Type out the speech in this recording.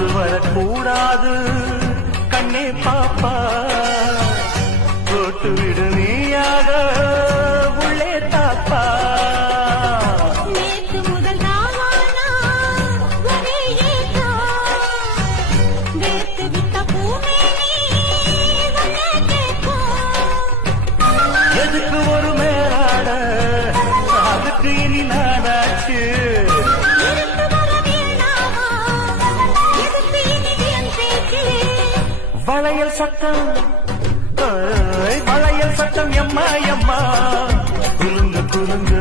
காத்து வரக்கூடாது கண்ணே பாப்பா போட்டு விடு நீயாக உள்ளே தாப்பா நேத்து முதல் நாளானா ஒரே ஏக்கம் வேத்து விட்ட பூமேனி வந்தே கேட்கும் எதுக்கு ஒரு மேலாட அதுக்கு இனி நாடாச்சு இருட்டு வர வேண்டாமா எதுக்கு இனி என் பேச்சு வளையல் சட்டம் வளையல் சட்டம் எம்மா எம்மா குலுங்க குலுங்க